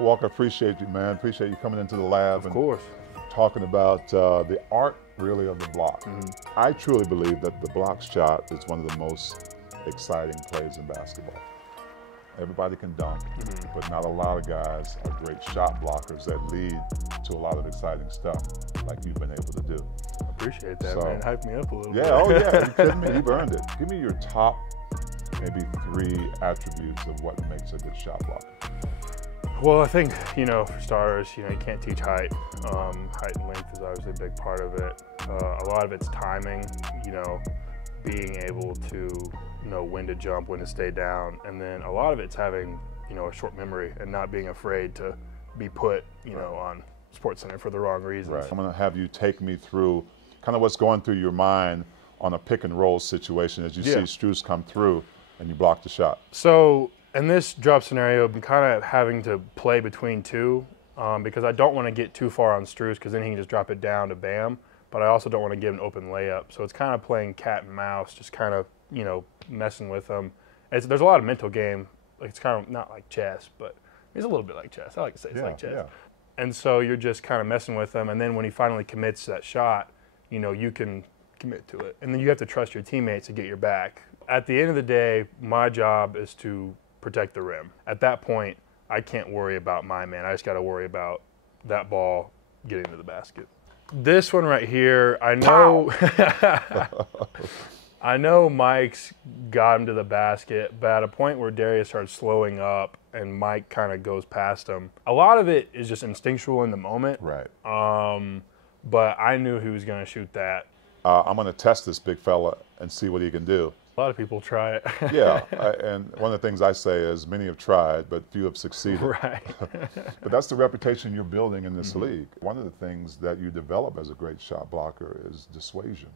Walker, appreciate you, man. Appreciate you coming into the lab Of course. talking about the art, really, of the block. I truly believe that the block shot is one of the most exciting plays in basketball. Everybody can dunk, but not a lot of guys are great shot blockers that lead to a lot of exciting stuff like you've been able to do. Appreciate that, man. Hype me up a little bit. Yeah, oh yeah, you kidding me? You've earned it. Give me your top, maybe 3 attributes of what makes a good shot blocker. Well, I think, for starters, you can't teach height. Height and length is obviously a big part of it. A lot of it's timing, being able to know when to jump, when to stay down. And then a lot of it's having, a short memory and not being afraid to be put, on SportsCenter for the wrong reasons. Right. I'm going to have you take me through kind of what's going through your mind on a pick and roll situation as you see Strus come through and you block the shot. So in this drop scenario, I'm kind of having to play between two because I don't want to get too far on Strus because then he can just drop it down to Bam, but I also don't want to give an open layup. So it's kind of playing cat and mouse, just kind of, messing with him. There's a lot of mental game. It's kind of not like chess, but it's a little bit like chess. I like to say it's like chess. Yeah. And so you're just kind of messing with him, and then when he finally commits to that shot, you can commit to it. And then you have to trust your teammates to get your back. At the end of the day, my job is to protect the rim. At that point, I can't worry about my man. I just got to worry about that ball getting to the basket. This one right here, I know I know Mike's got him to the basket, but at a point where Darius starts slowing up and Mike kind of goes past him, a lot of it is just instinctual in the moment. Right. But I knew he was going to shoot that. I'm going to test this big fella and see what he can do. A lot of people try it. Yeah, and one of the things I say is many have tried, but few have succeeded. Right. But that's the reputation you're building in this league. One of the things that you develop as a great shot blocker is dissuasion,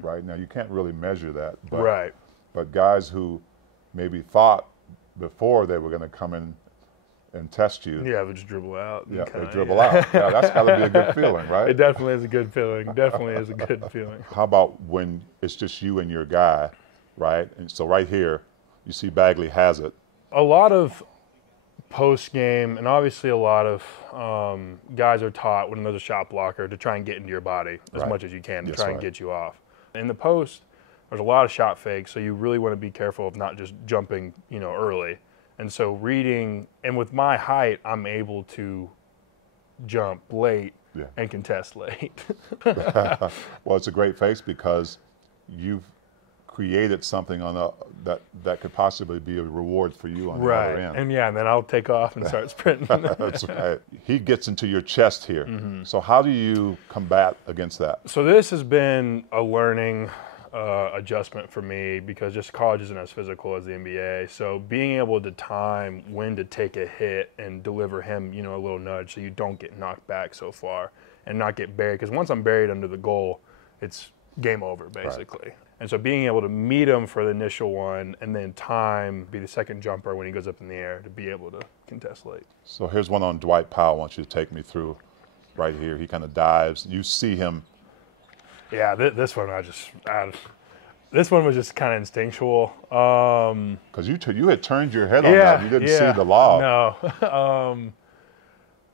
right? Now, you can't really measure that, but, but guys who maybe thought before they were going to come in and test you. Yeah, they just dribble out. Yeah, they dribble out. Yeah, that's got to be a good feeling, right? It definitely is a good feeling. Definitely is a good feeling. How about when it's just you and your guy? Right, and so right here, you see Bagley has it. A lot of post-game, and obviously a lot of guys are taught when there's a shot blocker to try and get into your body as much as you can to try and get you off. In the post, there's a lot of shot fakes, so you really want to be careful of not just jumping, early. And so reading, and with my height, I'm able to jump late and contest late. Well, it's a great face because you've created something on that could possibly be a reward for you on the other end. And then I'll take off and start sprinting. That's right. He gets into your chest here. So how do you combat against that? So this has been a learning adjustment for me because just college isn't as physical as the NBA. So being able to time when to take a hit and deliver him, a little nudge so you don't get knocked back so far and not get buried. Because once I'm buried under the goal, it's game over, basically. Right. And so being able to meet him for the initial one and then time, be the second jumper when he goes up in the air to be able to contest late. So here's one on Dwight Powell. I want you to take me through right here. He kind of dives. You see him. Yeah, this one this one was just kind of instinctual. Because you had turned your head on that. You didn't see the lob. No.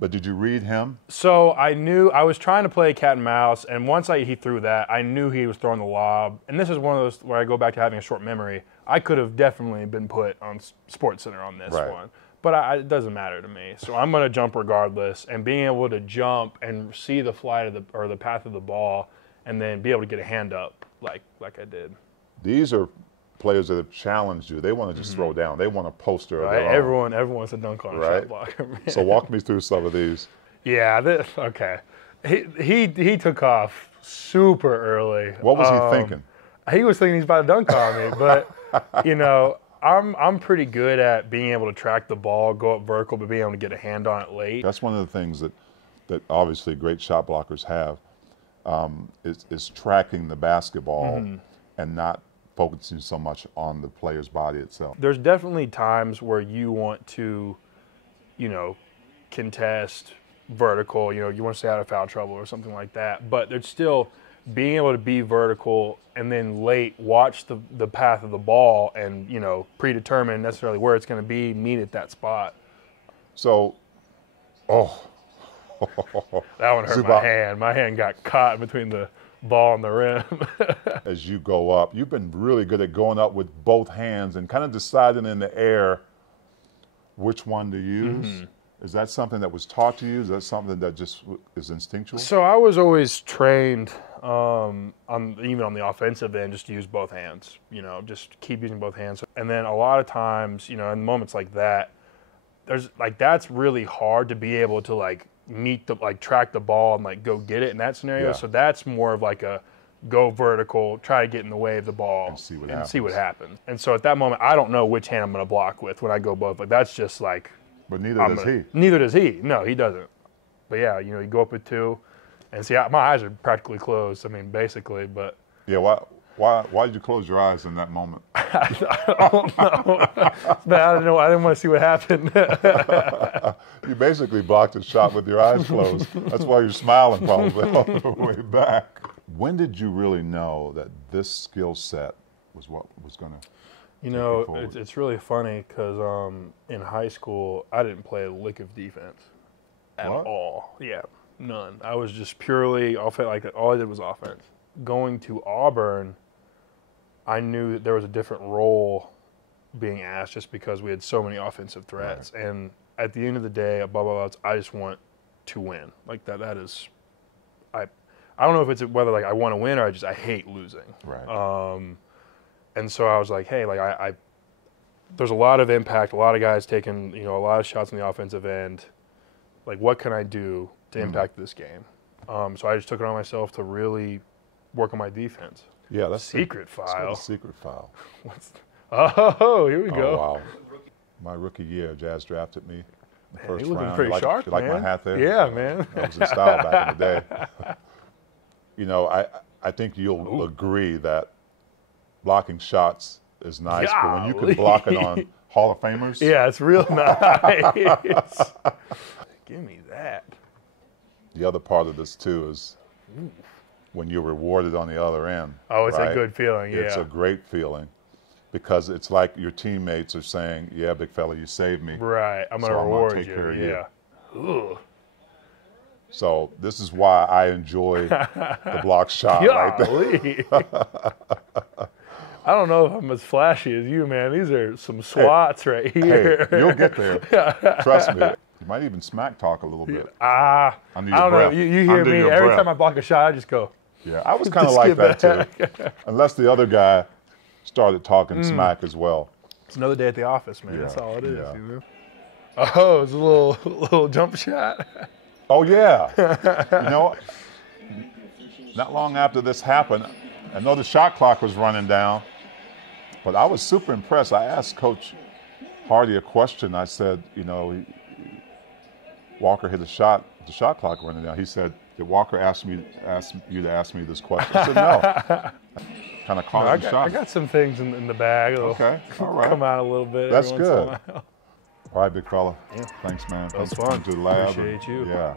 But did you read him? So I knew I was trying to play cat and mouse, and once he threw that, I knew he was throwing the lob. And this is one of those where I go back to having a short memory. I could have definitely been put on SportsCenter on this one, but it doesn't matter to me. So I'm going to jump regardless, and being able to jump and see the flight of the path of the ball, and then be able to get a hand up like I did. These are players that have challenged you. They want to just throw down. They want a poster of their own. Everyone wants to dunk on a shot blocker. So walk me through some of these. Yeah, okay. He took off super early. What was he thinking? He was thinking he's about to dunk on me, but I'm pretty good at being able to track the ball, go up vertical, but being able to get a hand on it late. That's one of the things that obviously great shot blockers have is tracking the basketball and not focusing so much on the player's body itself. There's definitely times where you want to, contest vertical, you want to stay out of foul trouble or something like that. But there's still being able to be vertical and then late watch the path of the ball and, predetermine necessarily where it's going to be, meet at that spot. So Oh. That one hurt my hand. My hand got caught between the ball and the rim. As you go up, you've been really good at going up with both hands and kind of deciding in the air which one to use. Mm-hmm. Is that something that was taught to you? Is that something that just is instinctual? So I was always trained even on the offensive end, just to use both hands. You know, just keep using both hands. And then a lot of times, you know, in moments like that, that's really hard to be able to track the ball and go get it in that scenario. Yeah. So that's more of like a go vertical, try to get in the way of the ball and see what happens. And so at that moment, I don't know which hand I'm going to block with when I go both. Like that's just like. But neither does he. Neither does he. No, he doesn't. But yeah, you know, you go up with two, and see, my eyes are practically closed. I mean, basically, but. Yeah. Why did you close your eyes in that moment? I don't know. Man, I didn't know. I didn't want to see what happened. You basically blocked a shot with your eyes closed. That's why you're smiling probably all the way back. When did you really know that this skill set was what was going to? You know, it's really funny because in high school, I didn't play a lick of defense at all. Yeah, none. I was just purely offense. Like all I did was offense. Going to Auburn, I knew that there was a different role being asked just because we had so many offensive threats. Right. And at the end of the day, above all else, I just want to win. Like that is, I don't know if it's whether I want to win or I hate losing. Right. And so I was like, hey, there's a lot of impact, a lot of guys taking, you know, a lot of shots on the offensive end. Like, what can I do to impact this game? So I just took it on myself to really work on my defense. Yeah, that's secret file. That's a secret file. Oh, here we go. Wow. My rookie year, Jazz drafted me the first looking round. pretty sharp, you like my hat there? Yeah, man. I was in style back in the day. You know, I think you'll agree that blocking shots is nice, but when you can block it on Hall of Famers. Yeah, it's real nice. Give me that. The other part of this, too, is when you're rewarded on the other end. Oh, it's a good feeling, yeah. It's a great feeling because it's like your teammates are saying, yeah, big fella, you saved me. Right, I'm going to reward take you. Care of you. Ugh. So this is why I enjoy the block shot right there. I don't know if I'm as flashy as you, man. These are some swats right here. Hey, you'll get there. Trust me. You might even smack talk a little bit. I don't know. You hear me. Every time I block a shot, I just go. Yeah, I was kind of like that too. Unless the other guy started talking smack as well. It's another day at the office, man. That's all it is. You know? Oh, it's a little jump shot. Oh, yeah. You know, not long after this happened, I know the shot clock was running down, but I was super impressed. I asked Coach Hardy a question. I said, you know, Walker hit a shot, the shot clock running down. He said, did Walker ask you to ask me this question? I said, no. Kind of caught him shot. I got some things in the bag. Okay, all right. Come out a little bit. That's good. All right, big fella. Yeah. Thanks, man. That's fun. To the lab. Appreciate you. Yeah.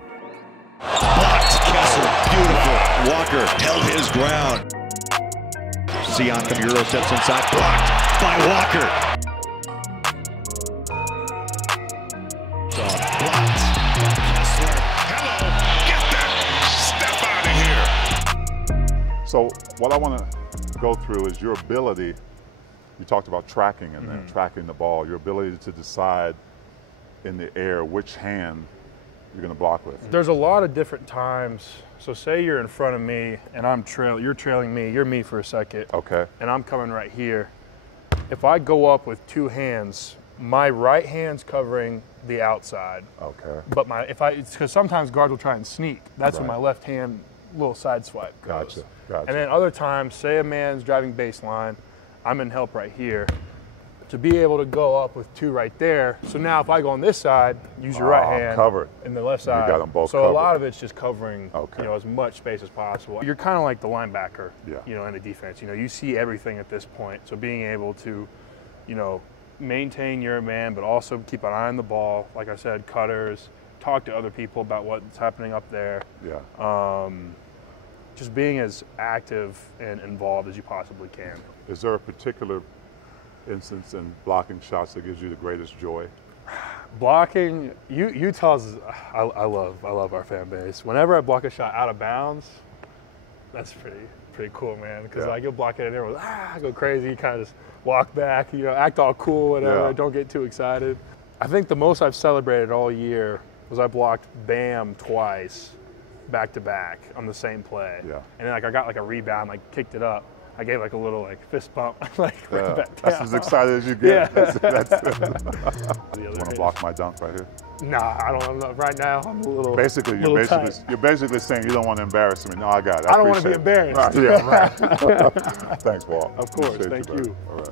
Blocked. Kessler, beautiful. Walker held his ground. Siakam Euro steps inside. Blocked by Walker. Blocked. Kessler. Hello. Get that step out of here. So what I want to go through is your ability. You talked about tracking and then tracking the ball. Your ability to decide in the air which hand you're going to block with. There's a lot of different times. So say you're in front of me and you're trailing me, you're me for a second. Okay. And I'm coming right here. If I go up with two hands, my right hand's covering the outside. Okay. But because sometimes guards will try and sneak. That's when my left hand little side swipe goes. Gotcha. And then other times, say a man's driving baseline, I'm in help right here. To be able to go up with two right there. So now if I go on this side, use your right hand. Covered. And the left side. You got them both so covered. A lot of it's just covering as much space as possible. You're kind of like the linebacker, in a defense. You know, you see everything at this point. So being able to, maintain your man, but also keep an eye on the ball. Like I said, cutters, talk to other people about what's happening up there. Yeah. Just being as active and involved as you possibly can. Is there a particular instance in blocking shots that gives you the greatest joy? Blocking, Utah's, I love our fan base. Whenever I block a shot out of bounds, that's pretty cool, man. Because like you'll block it and everyone go crazy, kind of just walk back, act all cool, whatever. Don't get too excited. I think the most I've celebrated all year was I blocked Bam twice, back to back on the same play. Yeah. And then like I got like a rebound, like kicked it up. I gave like a little like fist bump, like back down. That's as excited as you get. Yeah. You want to block my dunk right here? Nah, I'm not right now. I'm a little. Basically, you're basically saying you don't want to embarrass me. No, I got it. I don't want to be embarrassed. Right, yeah, right. Thanks, Walt. Of course. Thank you. All right.